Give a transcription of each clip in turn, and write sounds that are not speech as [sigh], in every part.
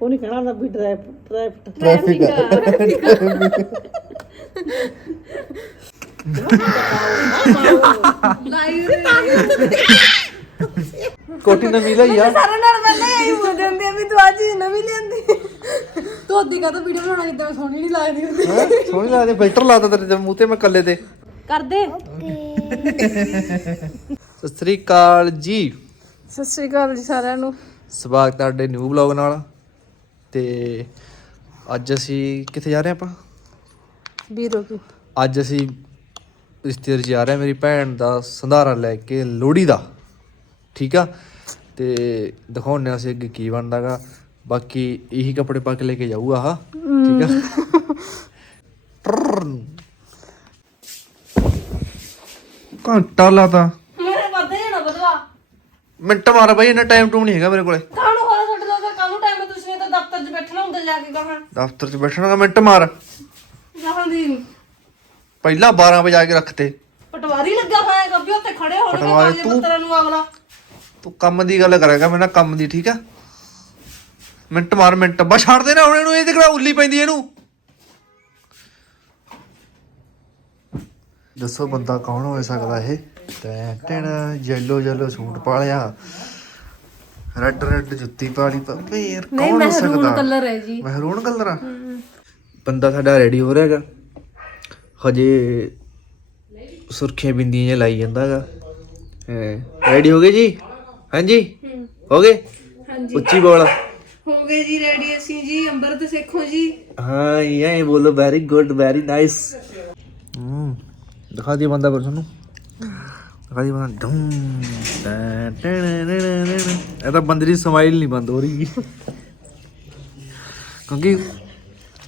ਉਹ ਨਹੀਂ ਕਹਿਣਾ ਦਾ ਵੀ ਡਰਾਈਵ ਡਰਾਈਵ ਟ੍ਰੈਫਿਕ ਕੋਟੀ ਨਵੀਂ ਲਈ ਆ। ਸਾਰਾ ਨਾਲ ਪਹਿਲਾਂ ਹੀ ਆਈ ਬੋਲ ਜਾਂਦੇ ਆ ਵੀ ਤੂੰ ਆ ਚੀਜ਼ ਨਵੀਂ ਤੂੰ ਅੱਧੀ ਕਾ ਤਾਂ ਵੀਡੀਓ ਬਣਾਉਣਾ ਜਿੱਦਾਂ ਸੋਹਣੀ ਨਹੀਂ ਲੱਗਦੀ ਹੁੰਦੀ। ਹੈਂ? ਸੋਹਣੀ ਲੱਗਦੀ ਫਿਲਟਰ ਲਾਤਾ ਤੇਰੇ ਮੂੰਹ ਤੇ ਮੈਂ ਕੱਲੇ ਤੇ ਕਰਦੇ। ਸਤਿ ਸ੍ਰੀ ਅਕਾਲ ਜੀ। ਸਤਿ ਸ਼੍ਰੀ ਅਕਾਲ ਜੀ ਸਾਰਿਆਂ ਨੂੰ। ਸਵਾਗਤ ਹੈ ਤੁਹਾਡੇ ਨਿਊ ਬਲੌਗ ਨਾਲ। ਤੇ ਅੱਜ ਅਸੀਂ ਕਿੱਥੇ ਜਾ ਰਹੇ ਆਪਾਂ? ਵੀਰੋ ਕੀ? ਅੱਜ ਅਸੀਂ ਰਿਸ਼ਤੇਦਾਰ ਜਾ ਰਹੇ ਹਾਂ ਮੇਰੀ ਭੈਣ ਦਾ ਸੰਧਾਰਾ ਲੈ ਕੇ ਲੋਹੜੀ ਦਾ। ਠੀਕ ਆ? ਤੇ ਦਿਖਾਉਣੇ ਅਸੀਂ ਅੱਗੇ ਕੀ ਬਣਦਾਗਾ। ਬਾਕੀ ਇਹੀ ਕੱਪੜੇ ਪਾ ਕੇ ਲੈ ਕੇ ਜਾਊਗਾ ਆਹ। ਠੀਕ ਆ। ਘੰਟਾ ਲਾਤਾ ਮੇਰੇ ਵੱਧ ਜਾਣਾ ਬਦਵਾ ਮਿੰਟ ਮਾਰ ਬਾਈ ਇੰਨਾ ਟਾਈਮ ਟੂਮ ਨਹੀਂ ਹੈਗਾ ਮੇਰੇ ਕੋਲੇ। ਕਾਹਨੂੰ ਜਾ ਕੇ ਕਹਾਂ ਦਫ਼ਤਰ 'ਚ ਬੈਠਣਾ ਦਾ ਮਿੰਟ ਮਾਰ। ਕਹਾਂ ਦੀ ਪਹਿਲਾਂ 12 ਵਜੇ ਆ ਕੇ ਰੱਖਤੇ। ਪਟਵਾਰੀ ਲੱਗਾ ਹੋਇਆ ਵੀ ਉੱਥੇ ਖੜੇ ਹੋਣਗੇ ਪਟਵਾਰੀ ਕਾਗਜ਼ ਤੂੰ- ਪੱਤਰਾਂ ਨੂੰ ਅਗਲਾ। ਤੂੰ ਕੰਮ ਦੀ ਗੱਲ ਕਰੇਗਾ ਮੇਰੇ ਨਾਲ ਕੰਮ ਦੀ ਠੀਕ ਆ? ਮਿੰਟ ਮਾਰ ਮਿੰਟ। ਬਸ ਛੱਡ ਦੇ ਨਾ ਹੁਣ ਇਹਨੂੰ ਇਹ ਤੇ ਕਿਹੜਾ ਉੱਲੀ ਪੈਂਦੀ ਇਹਨੂੰ। ਦੱਸੋ ਬੰਦਾ ਕੌਣ ਹੋ ਸਕਦਾ ਇਹ? ਟੈਂ ਯੈਲੋ ਯੈਲੋ ਸੂਟ ਪਾ ਲਿਆ। ਰੈੱਡ ਰੈੱਡ ਜੁੱਤੀ ਪਾ ਲਈ ਪੱਪੇ ਯਾਰ ਨਹੀਂ ਕੌਣ ਹੋ ਮਹਿਰੂਨ ਸਕਦਾ ਕਲਰ ਹੈ ਜੀ। ਮਹਿਰੂਨ ਕਲਰ ਆ? ਬੰਦਾ ਸਾਡਾ ਰੈਡੀ ਹੋ ਰਿਹਾ ਹੈਗਾ। ਹਜੇ ਸੁਰਖੀਆਂ ਬਿੰਦੀਆਂ ਜਿਹਾ ਲਾਈ ਜਾਂਦਾ ਹੈਗਾ। ਰੈਡੀ ਹੋ ਗਏ ਜੀ? ਹਾਂਜੀ? ਹੋ। ਗਏ? ਹਾਂਜੀ। ਉੱਚੀ ਬੋਲ। ਹੋ ਗਏ ਜੀ ਰੈਡੀ ਅਸੀਂ ਜੀ ਅੰਮ੍ਰਿਤ ਸੇਖੋ ਜੀ। ਹਾਂ ਇਹ ਬੋਲੋ ਵੈਰੀ ਗੁੱਡ ਵੈਰੀ ਨਾਈਸ ਹਮ ਦਿਖਾ ਦਿਓ ਬੰਦਾ ਪਰ ਤੁਹਾਨੂੰ। ਟੈਂ ਟੈਂ ਟੈਂ। ਇਹ ਤਾਂ ਬੰਦੇ ਦੀ ਸਮਾਈਲ ਨਹੀਂ ਬੰਦ ਹੋ ਰਹੀ। ਕਿਉਂਕਿ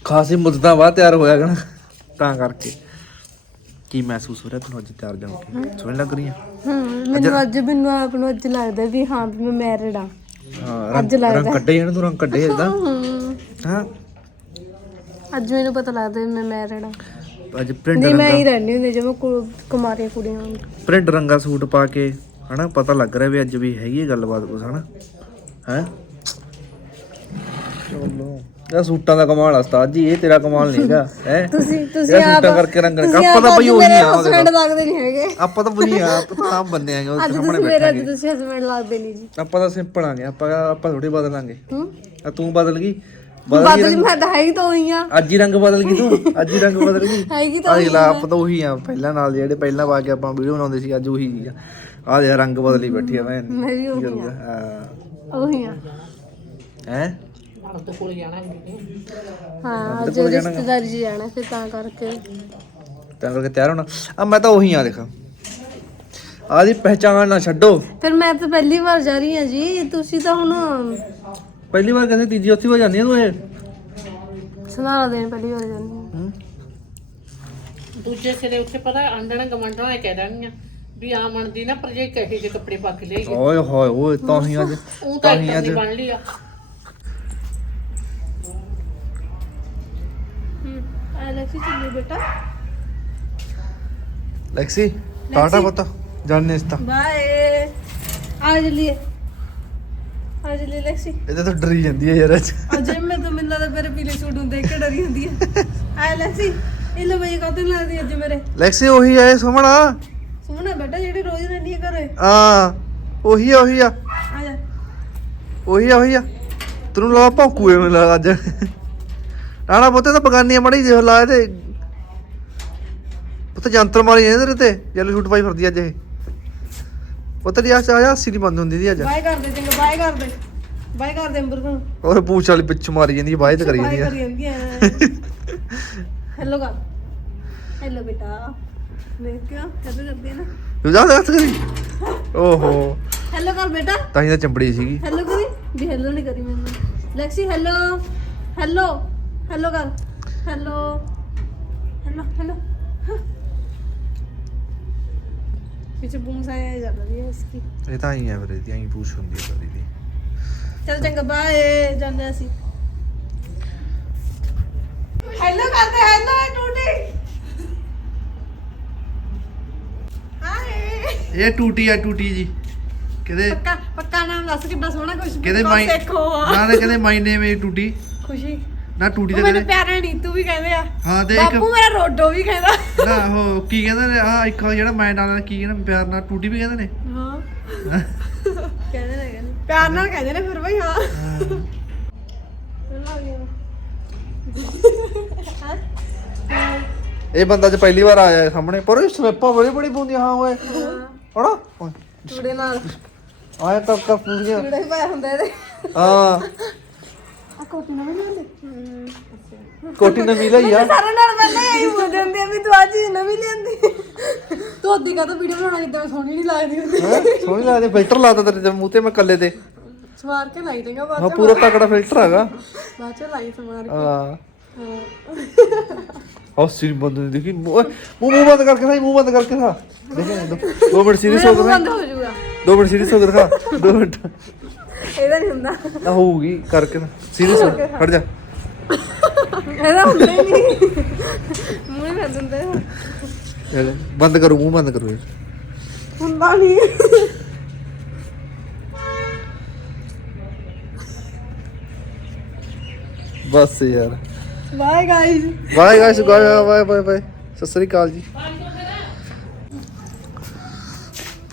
ਖਾਸੀ ਮੁੱਦਤਾਂ ਬਾਅਦ ਤਿਆਰ ਹੋਇਆ ਗਾ ਨਾ ਤਾਂ ਕਰਕੇ। ਕੀ ਮਹਿਸੂਸ ਹੋ ਰਿਹਾ ਤੁਹਾਨੂੰ ਅੱਜ ਤਿਆਰ ਜਾਣ ਕੇ? ਸੋਹਣੀ ਲੱਗ ਰਹੀ ਹੈ ਹੂੰ ਮੈਨੂੰ ਅੱਜ ਮੈਨੂੰ ਆਪ ਨੂੰ ਅੱਜ ਲੱਗਦਾ ਵੀ ਹਾਂ ਵੀ ਮੈਂ ਮੈਰਿਡ ਆ। ਹਾਂ ਰੰਗ ਰੰਗ ਕੱਢੇ ਜਾਣ ਤੂੰ ਰੰਗ ਕੱਢੇ ਇਦਾਂ ਹੂੰ ਅੱਜ ਮੈਨੂੰ ਪਤਾ ਲੱਗਦਾ ਮੈਂ ਮੈਰਿਡ ਆ। ਅੱਜ ਪ੍ਰਿੰਟ ਨਹੀਂ ਮੈਂ ਰੰਗਾ ਹੀ ਰਹਿੰਦੀ ਹੁੰਦੀ ਜਿਵੇਂ ਕੁ- ਕੁਮਾਰੀਆਂ ਕੁੜੀਆਂ ਹੁੰਦੀਆਂ ਪ੍ਰਿੰਟ ਰੰਗਾ ਸੂਟ ਪਾ ਕੇ ਹਨਾ ਪਤਾ ਲੱਗ ਰਿਹਾ ਵੀ ਅੱਜ ਵੀ ਹੈਗੀ ਹੈ ਗੱਲਬਾਤ ਕੁਛ ਹਨਾ। ਹੈ? ਚਲੋ। ਇਹ ਸੂਟਾਂ ਦਾ ਕਮਾਲ ਆ ਉਸਤਾਦ ਜੀ ਇਹ ਤੇਰਾ ਕਮਾਲ ਨਹੀਂਗਾ ਹੈ? [laughs] ਤੁਸੀਂ ਤੁਸੀਂ ਸੂਟਾਂ ਕਰਕੇ ਰੰਗਣ ਆਪਾਂ ਤਾਂ ਬਈ ਉਹੀ ਆ ਉਹਦੇ ਹਸਬੰਡ ਲੱਗਦੇ ਨਹੀਂ ਹੈਗੇ। ਆਪਾਂ ਤਾਂ ਬੁਰੀ ਆ ਆਪਾਂ ਤਾਂ ਆਮ ਬੰਦੇ ਆਂਗੇ ਅੱਜ ਤੁਸੀਂ ਮੇਰੇ ਅੱਜ ਤੁਸੀਂ ਹਸਬੰਡ ਲੱਗਦੇ ਨਹੀਂ ਜੀ। ਆਪਾਂ ਤਾਂ ਸਿੰਪਲ ਆਂਗੇ ਆਪਾਂ ਆਪਾਂ ਥੋੜੀ ਬਦਲਾਂਗੇ। ਹੂੰ? ਆ ਤੂੰ ਬਦਲ ਗਈ ਬਦਲ ਮੈਂ ਤਾਂ ਹੈ ਹੀ ਤਾਂ ਉਹੀ ਆ। ਅੱਜ ਹੀ ਰੰਗ ਬਦਲ ਗਈ ਤੂੰ। ਅੱਜ ਹੀ ਰੰਗ ਬਦਲ ਗਈ। ਹੈਗੀ ਤਾਂ ਅਗਲਾ ਆਪਾਂ ਤਾਂ ਉਹੀ ਆ। ਪਹਿਲਾਂ ਨਾਲ ਜਿਹੜੇ ਪਹਿਲਾਂ ਪਾ ਕੇ ਆਪਾਂ ਵੀਡੀਓ ਬਣਾਉਂਦੇ ਸੀ ਅੱਜ ਉਹੀ ਚੀਜ਼ ਆ। ਆ ਦੇ ਰੰਗ ਬਦਲੀ ਬੈਠੀ ਆ ਮੈਂ ਮੈਂ ਵੀ ਉਹੀ ਆ। ਹਾਂ। ਉਹੀ ਆ। ਹੈ? ਹਾਂ ਅੱਜ ਰਿਸ਼ਤੇਦਾਰੀ 'ਚ ਜਾਣਾ ਫਿਰ ਤਾਂ ਕਰਕੇ। ਤਾਂ ਕਰਕੇ ਤਿਆਰ ਹੋਣਾ। ਆ ਮੈਂ ਤਾਂ ਉਹੀ ਆ ਦੇਖਾ। ਆਦੀ ਪਹਿਚਾਨ ਨਾ ਛੱਡੋ। ਫਿਰ ਮੈਂ ਤਾਂ ਪਹਿਲੀ ਵਾਰ ਜਾ ਰਹੀ ਹਾਂ ਜੀ। ਤੁਸੀਂ ਤਾਂ ਹੁਣ ਪਹਿਲੀ ਵਾਰ ਕਹਿੰਦੇ ਤੀਜੀ ਉੱਥੇ ਹੋ ਜਾਂਦੀ ਆ ਤੂੰ ਇਹ? ਸੰਧਾਰਾ ਦੇਣ ਪਹਿਲੀ ਵਾਰ ਜਾਂਦੀ ਹਾਂ ਹੂੰ? ਦੂਜੇ ਸਿਰੇ ਉੱਥੇ ਪਤਾ ਆਂਡਣਾ ਗਮੰਡਣਾ ਨੇ ਕਹਿ ਦੇਣੀਆਂ ਵੀ ਆ ਮਣਦੀ ਨਾ ਪਰ ਜੇ ਕਹੇ ਜੇ ਕੱਪੜੇ ਪਾ ਕੇ ਲੈ ਗਏ ਓਏ ਹੋਏ ਓਏ ਤਾਂ ਹੀ ਅੱਜ ਉਹ ਤਾਂ ਤਾਂ ਹੀ ਅੱਜ। ਨਹੀਂ ਬਣ ਲਿਆ ਐਲੈਕਸੀ ਚੱਲੀ ਬੇਟਾ। ਲੈਕਸੀ ਟਾਟਾ ਪਤਾ ਜਾਣਨੇ ਇਸ ਤਾਂ। ਬਾਏ ਆ ਜਲੀਏ ਆ ਜਲੀਏ ਲੈਕਸੀ ਇਹਦੇ ਤਾਂ ਡਰੀ ਜਾਂਦੀ ਹੈ ਯਾਰ ਅੱਜ। ਅਜੇ ਮੈਂ ਤਾਂ ਮੈਨੂੰ ਲੱਗਦਾ ਮੇਰੇ ਪੀਲੇ ਸੂਟ ਹੁੰਦੇ ਇੱਕ ਡਰੀ ਹੁੰਦੀ ਹੈ। ਆ ਲੈਕਸੀ ਇਹ ਲੋ ਬਈ ਕਾਤੇ ਲੱਗਦੀ ਅੱਜ ਮੇਰੇ? ਲੈਕਸੀ ਉਹੀ ਹੈ ਸੋਹਣਾ ਸੋਹਣਾ ਬੇਟਾ ਜਿਹੜੀ ਰੋਜ਼ ਰਹਿੰਦੀ ਹੈ ਘਰੇ। ਆ ਉਹੀ ਆ ਉਹੀ ਆ। ਆ ਜਾ। ਉਹੀ ਆ ਉਹੀ ਆ। ਤੈਨੂੰ ਲਾ ਭੌਂਕੂਏ ਮੈਨੂੰ ਲੱਗਾ ਅੱਜ। ਨਾਣਾ ਬੋਤੇ ਤਾਂ ਬਗਾਨੀਆਂ ਮੜੀ ਦੇਖ ਲਾ ਇਹਦੇ। ਪੁੱਤ ਜੰਤਰ ਮਾਰੀ ਤੇਰੇ ਤੇ। ਜੈਲੋ ਸ਼ੂਟ ਪਾਈ ਫਿਰਦੀ ਅੱਜ ਇਹ। ਪੁੱਤ ਦੀ ਆਸ ਆਇਆ ਸੀ ਨਹੀਂ ਬੰਦ ਹੁੰਦੀ ਦੀ ਅੱਜ। ਬਾਏ ਕਰ ਦੇ ਚੰਗਾ ਬਾਏ ਕਰ ਦੇ। ਬਾਏ ਕਰ ਦੇ ਅੰਬਰ ਨੂੰ। ਉਹ ਪੂਛ ਵਾਲੀ ਪਿੱਛ ਮਾਰੀ ਜਾਂਦੀ ਬਾਈ ਤੇ ਕਰੀ ਜਾਂਦੀ ਆ। ਹੈਲੋ ਕਰ ਹੈਲੋ ਬੇਟਾ। ਦੇਖ ਕਿਉਂ ਕਦੇ ਕਰਦੀ ਨਾ। ਤੂੰ ਜਾ ਦੱਸ ਕਰੀ। ਓਹੋ। ਹੈਲੋ ਕਰ ਬੇਟਾ। ਤਾਂ ਹੀ ਤਾਂ ਚੰਬੜੀ ਸੀਗੀ। ਹੈਲੋ ਕਰੀ। ਵੀ ਹੈਲੋ ਨਹੀਂ ਕਰੀ ਮੈਨੂੰ ਲੈਕਸੀ ਹੈਲੋ ਹੈਲੋ ਹੈਲੋ ਕਰ। ਹੈਲੋ ਹੈਲੋ ਹੈਲੋ ਹੈ ਇਹ ਤਾਂ ਹੀ ਫਿਰ ਇਹਦੀ ਆਈ ਪੂਛ ਹੁੰਦੀ ਹੈ ਸਾਰੀ ਦੀ। ਚਲ ਚੰਗਾ ਬਾਏ ਜਾਂਦੇ ਅਸੀਂ। ਹੈਲੋ ਕਰਦੇ ਹੈਲੋ ਟੂਟੀ। ਹਾਏ ਇਹ ਟੂਟੀ ਆ ਟੂਟੀ ਜੀ। ਕਿਹਦੇ ਪੱਕਾ ਪੱਕਾ ਨਾਮ ਦੱਸ ਕਿੱਡਾ ਸੋਹਣਾ ਕੁਛ ਕਿਹਦੇ ਮਾਈ ਨਾ ਨਾ ਕਹਿੰਦੇ ਮਾਈ ਨੇਮ ਟੂਟੀ? ਖੁਸ਼ੀ। ਨਾ ਟੂਟੀ ਉਹ ਤਾਂ ਮੈਨੂੰ ਕਹਿੰਦੇ ਪਿਆਰਾ ਨੀਤੂ ਵੀ ਕਹਿੰਦੇ ਆ। ਹਾਂ ਤੇ ਬਾਪੂ ਮੇਰਾ ਰੋਡੋ ਵੀ ਕਹਿੰਦਾ। ਨਾ ਉਹ ਕੀ ਕਹਿੰਦੇ ਨੇ? ਆ ਇੱਕ ਜਿਹੜਾ ਮਾਈਂਡ ਵਾਲਾ ਕੀ ਕਹਿੰਦੇ ਪਿਆਰ ਨਾਲ ਟੂਟੀ ਵੀ ਕਹਿੰਦੇ ਨੇ? ਹਾਂ। ਕਹਿੰਦੇ ਨੇ ਕਹਿੰਦੇ ਪਿਆਰ ਨਾਲ ਕਹਿੰਦੇ ਨੇ ਫਿਰ ਬਈ ਹਾਂ। [laughs] ਇਹ ਬੰਦਾ ਅੱਜ ਪਹਿਲੀ ਵਾਰ ਆਇਆ ਹੈ ਸਾਹਮਣੇ। ਪਰ ਇਹ ਸਵੈਪਾਂ ਬੜੀ ਬੜੀ ਪਾਉਂਦੀਆਂ ਹਾਂ ਓਏ। ਹਣਾ ਚੂੜੇ ਨਾਲ। ਆਇਆ ਕੱਪ ਕੱਪ ਪੂਰੀਆਂ। ਹੀ ਪਾਇਆ ਹੁੰਦਾ ਇਹਦੇ ਹਾਂ। ਕੋਟੀ ਨਵੀਂ ਲਿਆਂਦੇ ਕੋਟੀ ਨਵੀਂ ਲਈ ਆ। ਸਾਰਿਆਂ ਨਾਲ ਪਹਿਲਾਂ ਹੀ ਬੋਲਦੇ ਹੁੰਦੇ ਆ ਵੀ ਤੂੰ ਆ ਚੀਜ਼ ਨਵੀਂ ਲਿਆਂਦੀ। ਤੂੰ ਅੱਧੀ ਕਾ ਤਾਂ ਵੀਡੀਓ ਬਣਾਉਣਾ ਜਿੱਦਾਂ ਸੋਹਣੀ ਨਹੀਂ ਲੱਗਦੀ ਹੁੰਦੀ। ਹੈਂ? ਸੋਹਣੀ ਲੱਗਦੀ ਫਿਲਟਰ ਲਾਤਾ ਤੇਰੇ ਮੂੰਹ ਤੇ ਮੈਂ ਕੱਲੇ ਤੇ ਸਵਾਰ ਕੇ ਲਾਈ ਦੇਗਾ ਬਾਅਦ ਹਾਂ ਪੂਰਾ ਤਕੜਾ ਫਿਲਟਰ ਹੈਗਾ। ਬਾਅਦ ਚ ਲਾਈ ਸਮਾਰ ਕੇ। ਹਾਂ। ਹਾਂ। ਉਹ ਸੀਨ ਬੰਦ ਨਹੀਂ ਦੇਖੀ। ਮੂੰਹ ਓਏ, ਮੂੰਹ ਮੂੰਹ ਬੰਦ ਕਰਕੇ ਸਾਈ ਮੂੰਹ ਬੰਦ ਕਰਕੇ ਖਾ ਦੇਖੇ ਦੋ ਦੋ ਮਿੰਟ ਸੀਰੀਅਸ ਹੋ ਮੇਰਾ ਕੇ ਮੂੰਹ ਬੰਦ ਹੋ ਜਾਊਗਾ। ਦੋ ਮਿੰਟ ਸੀਰੀਅਸ ਹੋ ਕੇ ਦਿਖਾ। ਦੋ ਮਿੰਟ। ਇਹਦਾ ਨਹੀਂ ਹੁੰਦਾ। ਨਾ ਹੋਊਗੀ ਕਰਕੇ ਸੀਰੀਅਸ ਹਟ ਜਾ। ਇਹਦਾ ਹੁੰਦਾ ਹੀ ਨਹੀਂ। ਮੂੰਹ ਹੀ ਬੰਦ ਹੁੰਦਾ ਇਹਦਾ। ਬੰਦ ਕਰੋ ਮੂੰਹ ਬੰਦ ਕਰੋ ਇਹ। ਹੁੰਦਾ ਨਹੀਂ। ਬਸ ਯਾਰ। Bye guys bye guys bye bye bye bye ਸਤਿ ਸ੍ਰੀ ਅਕਾਲ ਜੀ।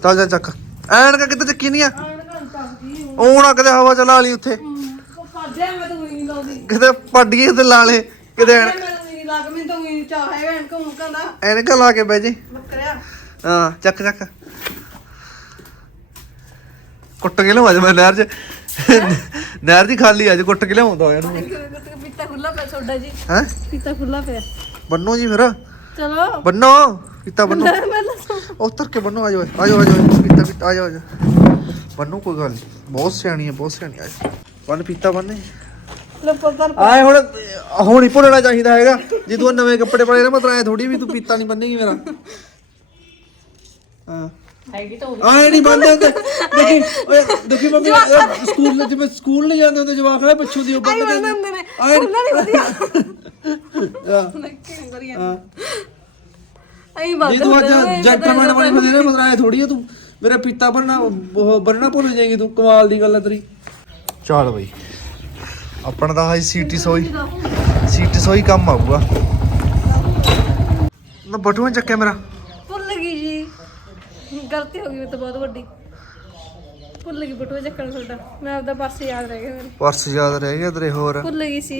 ਚੱਲ ਜਾ ਚੱਕ। ਐਨਕ ਕਿੱਥੇ ਚੱਕੀ ਨਹੀਂ ਆ ਉਹ ਨਾ ਕਿਤੇ ਹਵਾ ਚਲਾ ਲਈ ਉੱਥੇ। ਪਾਜਿਆ ਮੈਂ ਤਾਂ ਨਹੀਂ ਲਾਉਂਦੀ। ਕਿਤੇ ਪੱਡੀਏ ਤੇ ਲਾ ਲੇ ਕਿਤੇ ਐਨ- ਮੈਂ ਨਹੀਂ ਲੱਗ ਮੈਨੂੰ ਤਾਂ ਉਹੀ ਚਾਹ ਹੈ ਐਨ ਘੁੰਮ ਕੰਦਾ ਐਨਕਾਂ ਲਾ ਕੇ ਬਹਿ ਜੇ। ਬੱਕਰਿਆ। ਹਾਂ ਚੱਕ ਚੱਕ। ਕੁੱਟ ਕੇ ਲਿਆਵਾਂ ਅੱਜ ਮੈਂ ਨਹਿਰ 'ਚ। ਨਹਿਰ ਦੀ ਖਾਲੀ ਅੱਜ ਕੁੱਟ ਕੇ ਲਿਆਉਂਦਾ ਇਹਨੂੰ। ਪੀਤਾ ਖੁੱਲਾ ਪਿਆ ਸੋਡਾ ਜੀ। ਹੈ? ਪੀਤਾ ਖੁੱਲਾ ਪਿਆ। ਬੰਨੋ ਜੀ ਫਿਰ। ਚਲੋ। ਬੰਨੋ ਪੀਤਾ ਬੰਨੋ। ਮੈਂ ਉੱਤਰ ਕੇ ਬੰਨੋ ਆਜੋ ਆਜੋ ਆਜੋ ਪੀਤਾ ਪੀਤਾ ਆਜੋ ਆਜੋ ਬੰਨੋ ਕੋਈ ਗੱਲ ਨਹੀਂ ਬਹੁਤ ਸਿਆਣੀ ਹੈ ਬਹੁਤ ਸਿਆਣੀ ਹੈ ਬੰਨ ਪੀਤਾ ਬੰਨੇ। ਲੱਪਰ ਆਏ ਹੁਣ ਹੁਣ ਹੀ ਭੁੱਲਣਾ ਚਾਹੀਦਾ ਹੈਗਾ। ਜੇ ਤੂੰ ਨਵੇਂ ਕੱਪੜੇ ਪਾਏ ਨਾ ਮਤਲਬ ਐ ਥੋੜੀ ਵੀ ਤੂੰ ਪੀਤਾ ਨਹੀਂ ਬੰਨੇਗੀ ਮੇਰਾ। ਹਾਂ। ਹੈਗੀ ਤਾਂ ਉਹ ਆਏ ਨਹੀਂ ਬੰਦੇ ਹੁੰਦੇ। ਦੇਖੀ ਓਏ ਦੇਖੀ ਮੰਮੀ ਅਹ ਸਕੂਲ ਜਿਵੇਂ ਸਕੂਲ ਨਹੀਂ ਜਾਂਦੇ ਹੁੰਦੇ ਜਵਾਕ ਨਾ ਪਿੱਛੋਂ ਦੀ ਉਹ ਬੰਦੇ ਬੰਦ ਹੁੰਦੇ। ਨੇ। ਆਏ ਉਹਨਾਂ ਨਹੀਂ ਵਧੀਆ। ਹਾਂ, ਨੱਕੇ ਕਰੀ ਹਾਂ। ਅਈ ਬੰਦ ਜੇ ਤੂੰ ਅੱਜ ਜੈਂਟਲਮੈਨ ਬਣੀ ਫਿਰਦੀ ਨਾ ਮਤਲਬ ਐ ਥੋੜੀ ਆ ਤੂੰ। ਮੇਰਾ ਪੀਤਾ ਬੰਨਣਾ ਉਹ ਬੰਨਣਾ ਭੁੱਲ ਜਾਏਗੀ ਤੂੰ ਕਮਾਲ ਦੀ ਗੱਲ ਹੈ ਤੇਰੀ। ਚੱਲ ਬਈ। ਆਪਣਾ ਤਾਂ ਹਾਈ ਸੀਟੀ ਸੋਈ ਸੀਟੀ ਸੋਈ ਕੰਮ ਆਊਗਾ। ਨਾ ਬਟੂਆ ਚੱਕਿਆ ਮੇਰਾ। ਭੁੱਲ ਗਈ ਜੀ। ਗਲਤੀ ਹੋ ਗਈ ਮੇਰੇ ਤੋਂ ਬਹੁਤ ਵੱਡੀ। ਭੁੱਲ ਗਈ ਬਟੂਆ ਚੱਕਣ ਤੁਹਾਡਾ। ਮੈਂ ਆਪਦਾ ਪਰਸ ਯਾਦ ਰਹਿ ਗਿਆ ਮੇਰੇ। ਪਰਸ ਯਾਦ ਰਹਿ ਗਿਆ ਤੇਰੇ ਹੋਰ। ਭੁੱਲ ਗਈ ਸੀ।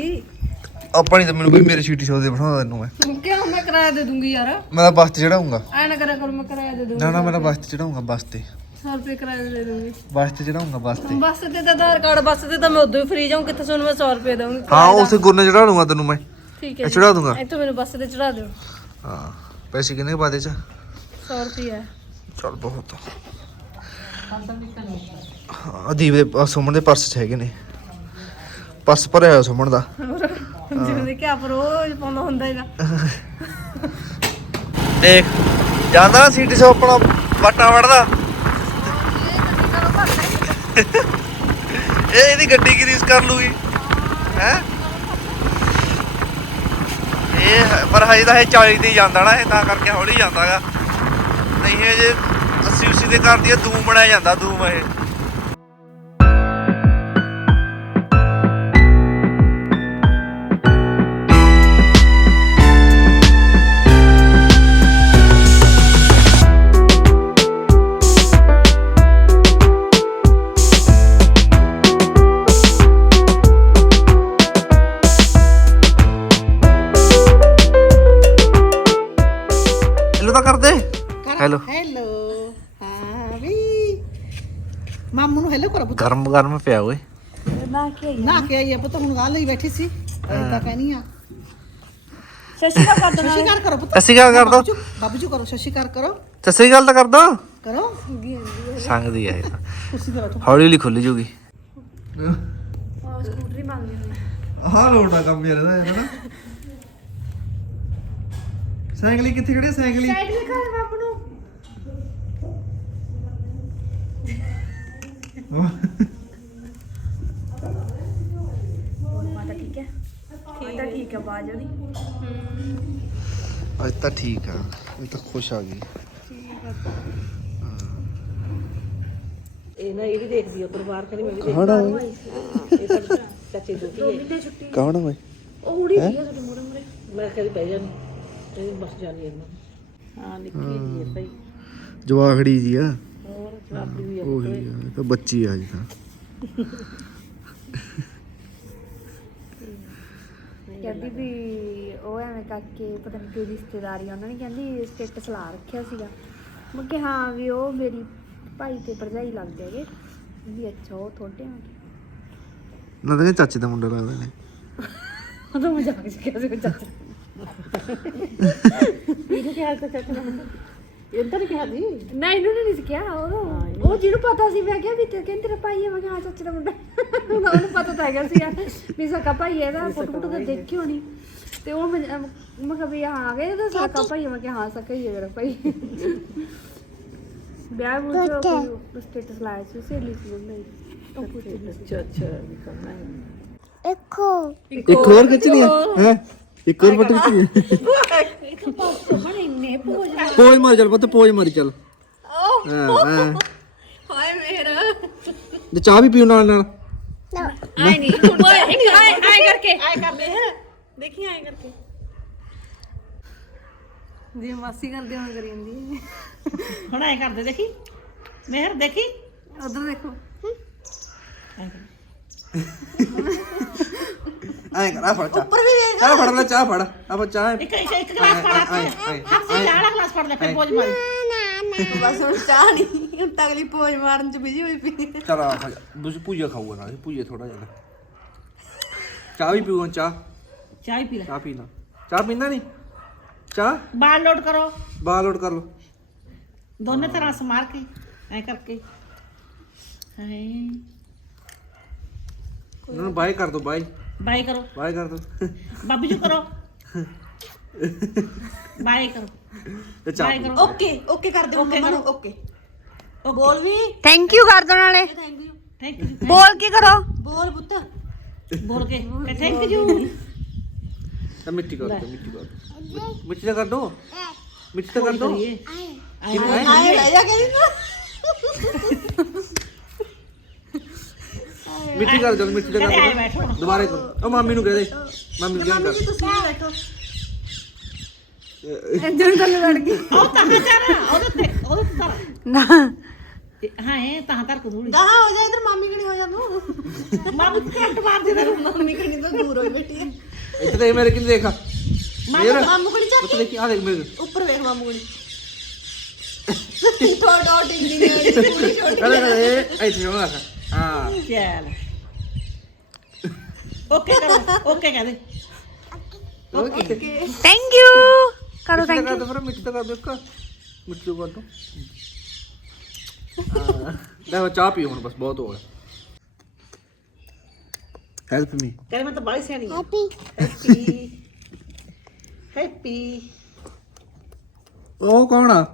ਆਪਾਂ ਨਹੀਂ ਤਾਂ ਮੈਨੂੰ ਕੋਈ ਮੇਰੇ ਸੀਟੀ ਸੋ ਦੇ ਬਣਾਉਂਦਾ ਤੈਨੂੰ ਮੈਂ। ਕਿਉਂ ਮੈਂ ਕਿਰਾਇਆ ਦੇ ਦੂੰਗੀ ਯਾਰ? ਮੈਂ ਤਾਂ ਬੱਸ ਤੇ ਚੜਾਉਂਗਾ ਐ ਨਾ ਕਰਿਆ ਕਰ ਮੈਂ ਕਿਰਾਇਆ ਦੇ ਦੂੰਗੀ। ਨਾ ਨਾ ਮੈਂ ਤਾਂ ਬੱਸ ਤੇ ਚੜਾਉਂਗਾ ਬੱਸ ਤੇ। 100 ਰੁਪਏ ਕਿਰਾਇਆ ਦੇ ਦੂੰਗੀ। ਬੱਸ ਤੇ ਚੜਾਉਂਗਾ ਬੱਸ ਤੇ। ਬੱਸ ਤੇ ਤਾਂ ਆਧਾਰ ਕਾਰਡ ਬੱਸ ਤੇ ਤਾਂ ਮੈਂ ਉਦੋਂ ਹੀ ਫ੍ਰੀ ਜਾਊਂ ਕਿੱਥੇ ਤੁਹਾਨੂੰ ਮੈਂ 100 ਰੁਪਏ ਦਊਂਗੀ? ਹਾਂ ਉਸੇ ਗੁਰਨੇ ਚੜਾ ਲੂੰਗਾ ਤੈਨੂੰ ਮੈਂ। ਠੀਕ ਹੈ ਜੀ। ਚੜਾ ਦੂੰਗਾ ਇੱਥੋਂ ਮੈਨੂੰ ਬੱਸ ਤੇ ਚੜਾ ਦਿਓ। ਹਾਂ ਪੈਸੇ ਕਿੰਨੇ ਪਾ ਦੇ ਚ? 100 ਰੁਪਏ ਚੱਲ ਬਹੁਤ। ਅੰਦਰ ਨਿਕਲ ਹਾਂ ਦੀਪ ਦੇ ਆਹ ਸੁਮਨ ਦੇ ਪਰਸ ਚ ਹੈਗੇ ਨੇ। ਪਰਸ ਭਰਿਆ ਹੋਇਆ ਸੁਮਨ ਦਾ। ਹੋਰ ਜਿਵੇਂ ਕਿ ਆਪ ਰੋਜ਼ ਪਾਉਂਦਾ ਹੁੰਦਾ ਹੈਗਾ। ਦੇਖ, ਜਾਂਦਾ ਨਾ ਸੀਟੀ ਸੋ ਆਪਣਾ ਵਾਟਾ ਵੜਦਾ ਇਹ ਇਹਦੀ ਗੱਡੀ ਕੀ ਕਰ ਲੂਗੀ। ਹੈ? ਇਹ ਪਰ ਹਜੇ ਤਾਂ ਇਹ 40 ਤੇ ਜਾਂਦਾ ਨਾ, ਇਹ ਤਾਂ ਕਰਕੇ ਹੌਲੀ ਜਾਂਦਾਗਾ। ਨਹੀਂ, ਇਹ ਜੇ 80 80 ਦੇ ਕਰਦੀ ਆ ਦੂਮ ਬਣਾਇਆ ਜਾਂਦਾ, ਦੂਮ ਇਹ। ਗਰਮ ਪਿਆ ਓਏ। ਨਾ ਕੀ ਨਾ ਕਿ ਆਈ ਆ ਪੁੱਤ ਹੁਣ ਗੱਲ ਹੀ ਬੈਠੀ ਸੀ। ਐਂ ਤਾਂ ਕਹਿਨੀ ਆ। ਸ਼ਸ਼ੀ ਦਾ ਕਰ ਦੇਣਾ ਸ਼ਸ਼ੀਕਾਰ ਕਰੋ ਪੁੱਤ। ਅਸੀਂ ਗੱਲ ਕਰ ਦੋ। ਬਾਬੂ ਬਾਬੂ ਜੀ ਕਰੋ ਸ਼ਸ਼ੀਕਾਰ ਕਰੋ। ਸਸਰੀ ਗੱਲ ਤਾਂ ਕਰ ਦੋ। ਕਰੋ। ਸੰਗਦੀ ਆ ਇਹ ਤਾਂ। ਕੁਰਸੀ ਤੇ ਬੈਠੋ। ਹੌਲੀ ਹੌਲੀ ਖੁੱਲ ਜੂਗੀ। ਆ ਸਕੂਟਰੀ ਮੰਗਦੀ ਹੁੰਦੀ ਹਾਂ ਲੋੜਾ ਕੰਮ ਯਾਰ ਇਹਦਾ ਹੈ ਨਾ। ਸਾਈਕਲੀ ਕਿੱਥੇ ਖੜੀ ਸਾਈਕਲੀ ਸਾਈਕਲ ਖਾ ਬਾਪ ਨੂੰ ਮਾਤਾ ਠੀਕ ਹੈ ਮਾਤਾ ਠੀਕ ਹੈ ਬਾਜ ਉਹਦੀ। ਅੱਜ ਤਾਂ ਠੀਕ ਆ ਅੱਜ ਤਾਂ ਖੁਸ਼ ਆ ਗਈ। ਇਹ ਨਾ ਇਹ ਵੀ ਦੇਖਦੀ ਉਧਰ ਬਾਹਰ ਕਹਿੰਦੀ ਮੈਂ ਵੀ ਕੌਣ ਆ ਇਹ ਤਾਂ ਚਾਚੇ ਦੀ ਦੋਤੀ ਹੈ। ਕੌਣ ਆ ਓਏ ਉਹ ਉੜੀ ਗਈ ਸਾਡੇ ਮੂਰੇ ਮੂਰੇ ਮੈਂ ਕਹਿੰਦੀ ਪੈ ਜਾਣੀ ਇਹ ਬਸ ਜਾਣੀ ਇਹਨਾਂ ਹਾਂ ਨਿੱਕੀ ਜੀ ਹੈ। ਭਾਈ। ਜਵਾਖੜੀ ਜੀ ਆ। ਹੋਰ ਜਵਾਬੀ ਵੀ ਹੈ ਉਹੀ ਆ ਇਹ ਤਾਂ ਬੱਚੀ ਆ ਜੀ ਤਾਂ। [laughs] ਕਹਿੰਦੀ ਵੀ ਉਹ ਐਵੇਂ ਕਰਕੇ ਪਤਾ ਨਹੀਂ ਕੋਈ ਰਿਸ਼ਤੇਦਾਰੀ ਆ, ਉਹਨਾਂ ਨੇ ਕਹਿੰਦੀ ਸਟੇਟਸ ਲਾ ਰੱਖਿਆ ਸੀਗਾ। ਮੈਂ ਕਿਹਾ ਹਾਂ ਵੀ ਉਹ ਮੇਰੀ ਭਾਈ ਤੇ ਭਰਜਾਈ ਲੱਗਦੇ ਹੈਗੇ। ਵੀ ਅੱਛਾ ਉਹ ਤੁਹਾਡੇ ਆ। ਨਾ ਤਾਂ ਚਾਚੇ ਦਾ ਮੁੰਡਾ ਲੱਗਦਾ ਨੇ। [laughs] ਉਹ ਤਾਂ ਮਜ਼ਾਕ ਚ ਕਿਹਾ ਸੀ ਚਾਚਾ। ਇਹਨੂੰ ਕਿਹਾ ਤਾਂ ਚਾਚਾ ਨਾ ਇੱਧਰ ਕਿਹਾ ਦੀ ਨਾ ਇਹਨੂੰ ਨਹੀਂ ਸੀ ਕਿਹਾ ਉਹ ਉਹ ਜਿਹਨੂੰ ਪਤਾ ਸੀ ਮੈਂ ਕਿਹਾ ਵੀ ਤੇ ਕਹਿੰਦੇ ਤੇਰਾ ਭਾਈ ਹੈ ਮੈਂ ਕਿਹਾ ਹਾਂ ਚਾਚੇ ਦਾ ਮੁੰਡਾ। ਉਹਨੂੰ ਪਤਾ ਤਾਂ ਹੈਗਾ ਸੀ ਵੀ ਸਕਾ ਭਾਈ ਹੈ ਦਾ ਫੋਟੋ ਫੋਟੋ ਤਾਂ ਦੇਖੀ ਹੋਣੀ। ਤੇ ਉਹ ਮੈਂ ਮੈਂ ਕਿਹਾ ਵੀ ਹਾਂ ਆ ਗਏ ਤਾਂ ਸਕਾ ਭਾਈ ਹੈ ਮੈਂ ਕਿਹਾ ਹਾਂ ਸਕਾ ਹੀ ਹੈ ਮੇਰਾ ਭਾਈ। ਵਿਆਹ ਵਿੱਚ ਕੋਈ ਸਟੇਟਸ ਲਾਇਆ ਸੀ ਸਹੇਲੀ ਸੀ ਉਹਨਾਂ। ਉਹ ਪੁੱਛਦੀ ਸੀ। ਅੱਛਾ ਅੱਛਾ ਵੀ ਕਰਨਾ ਹੈ ਇੱਕ ਹੋਰ। ਖਿੱਚਣੀ ਹੈ ਹੈ? ਇੱਕ ਹੋਰ ਫੋਟੋ ਖਿੱਚਣੀ ਪੋਜ ਮਾਰ। ਚੱਲ ਪੁੱਤ ਪੋਜ ਮਾਰੀ ਚੱਲ। ਹਾਂ ਹਾਂ। ਤੇ ਚਾਹ ਵੀ ਪੀਓ ਨਾਲ ਨਾਲ। ਆਏ ਨਹੀਂ ਆਏ ਆਏ ਕਰਕੇ। ਆਏ ਕਰ ਲੈ ਦੇਖੀ ਆਏ ਕਰਕੇ। ਜੀ ਮਾਸੀ ਕਰਦੇ ਹਾਂ ਕਰੀ ਜਾਂਦੀ ਹੁਣ ਆਏ ਕਰਦੇ ਦੇਖੀ। ਮਿਹਰ ਦੇਖੀ। ਉਧਰ ਦੇਖੋ। ਐਂ ਕਰ ਆ ਫੜ ਚਾਹ। ਉੱਪਰ ਵੀ ਵੇਖ। ਚਾਹ ਫੜ ਲੈ ਚਾਹ ਫੜ। ਆਪਾਂ ਚਾਹ। ਇੱਕ ਇੱਕ ਗਲਾਸ ਫੜਾ ਆਏ, ਆਏ, ਹੱਥ ਸੇ ਲਾੜਾ ਗਲਾਸ ਫੜ ਲੈ ਫਿਰ ਪੋਜ ਮਾਰੀ। ਬਸ ਹੁਣ ਚਾਹ ਨਹੀਂ ਹੁਣ ਤਾਂ ਅਗਲੀ ਪੋਜ ਮਾਰਨ ਚ ਬਿਜ਼ੀ ਹੋਈ ਪਈ ਚਲ ਆ ਖਾ ਬੁਝ ਪੂਜਾ ਖਾਊਗਾ ਨਾਲ ਪੂਜਾ ਥੋੜਾ ਜਿਹਾ ਚਾਹ ਵੀ ਪੀਊਗਾ ਚਾਹ? ਚਾਹ ਹੀ ਪੀ ਲੈ। ਚਾਹ ਪੀਣਾ ਚਾਹ ਪੀਂਦਾ ਨਹੀਂ ਚਾਹ? ਬਾਲ ਲੋਡ ਕਰੋ। ਬਾਲ ਲੋਡ ਕਰ ਲੋ ਦੋਨੇ ਤਰ੍ਹਾਂ ਸਮਾਰ ਕੇ ਐ ਕਰਕੇ। ਹਾਏ। ਉਹਨਾਂ ਨੂੰ ਬਾਏ ਕਰ ਦੋ ਬਾਏ। ਬਾਏ ਕਰੋ। ਬਾਏ ਕਰ ਦੋ। ਬਾਬੂ ਜੀ ਕਰੋ। [laughs] ਬਾਏ ਕਰੋ। ਤੇ ਚਾਹ ਪੀ। ਓਕੇ ਓਕੇ ਕਰ ਦਿਓ ਮੰਮਾ ਨੂੰ ਓਕੇ। ਬੋਲ ਵੀ। ਥੈਂਕ ਯੂ ਕਰ ਦੋ ਨਾਲੇ ਥੈਂਕ ਯੂ ਥੈਂਕ ਯੂ ਬੋਲ ਕੀ ਕਰੋ? ਬੋਲ ਪੁੱਤ। ਬੋਲ ਕੇ। ਥੈਂਕ ਯੂ ਤਾਂ ਮਿੱਟੀ ਕਰ ਦੋ ਮਿੱਟੀ ਕਰ ਦੋ। ਮਿੱਟੀ ਤਾਂ ਕਰ ਦੋ। ਮਿੱਟੀ ਤਾਂ ਕਰ ਦੋ। ਆਏ ਰਹਿ ਜਾ ਕਹਿੰਦੀ ਨਾ। ਮਿੱਟੀ ਕਰ ਦੋ ਮਿੱਟੀ ਤਾਂ ਕਰ ਦੋ। ਦੁਬਾਰੇ ਕਰੋ। ਉਹ ਮਾਮੀ ਨੂੰ ਕਹਿ ਦੇ। ਮਾਮੀ ਨੂੰ ਕਹਿ ਜੀ ਤੁਸੀਂ ਵੀ ਬੈਠੋ। ਇੰਜਣ ਥੱਲੇ ਲੜ ਗਈ। ਉਹ ਤਾਂ ਕਰ ਉਹਦੇ ਤੇ ਉਹਦੇ ਤੇ ਧਰ। ਨਾ। ਤੇ ਹਾਂ ਇਹ ਤਾਂ ਧਰ ਕੋ ਥੋੜੀ ਗਾਹਾਂ ਹੋ ਜਾ ਇਧਰ ਮਾਮੀ ਕਣੀ ਹੋ ਜਾ ਤੂੰ। ਮਾਮੂ ਤੇ ਕਰੰਟ ਮਾਰ ਦੇ ਦੇ ਮਾਮੀ ਕਣੀ ਤੋਂ ਦੂਰ ਹੋਈ ਬੈਠੀ ਹੈ। ਇੱਥੇ ਦੇਖ ਮੇਰੇ ਕਿੰਨੇ ਦੇਖਾ। ਮੇਰ ਮਾਮੂ ਕਣੀ ਚੱਕ ਉੱਥੇ ਦੇਖੀ ਆ ਦੇਖ ਮੇਰੇ। ਉੱਪਰ ਵੇਖ ਮਾਮੂ ਕਣੀ ਡੋਟ ਡੋਟ ਇੰਜੀਨੀਅਰ ਪੂਰੀ ਛੋਟੀ ਅਰੇ ਅਰੇ ਇੱਥੇ ਹੋਣਾ ਹਾਂ। ਚੱਲ। ਓਕੇ ਕਰੋ। ਓਕੇ ਕਹਦੇ ਓਕੇ। ਥੈਂਕ ਯੂ ਕਰੋ ਮਿੱਟੀ ਤਾਂ ਕਰ ਦੋ ਫਿਰ ਮਿੱਟੀ ਤਾਂ ਕਰ ਦੋ ਇੱਕ। ਮਿੱਟੀ ਤੋਂ ਕਰ ਦੋ। ਹਾਂ। ਲੈ ਚਾਹ ਪੀ ਹੁਣ ਬਸ ਬਹੁਤ ਹੋ ਗਿਆ। ਹੈਲਪ ਮੀ ਕਹਿੰਦੇ ਮੈਂ ਤਾਂ ਬਾਲੀ ਸਿਆਣੀ ਹੈਪੀ ਹੈਪੀ ਹੈਪੀ ਉਹ ਕੌਣ ਆ?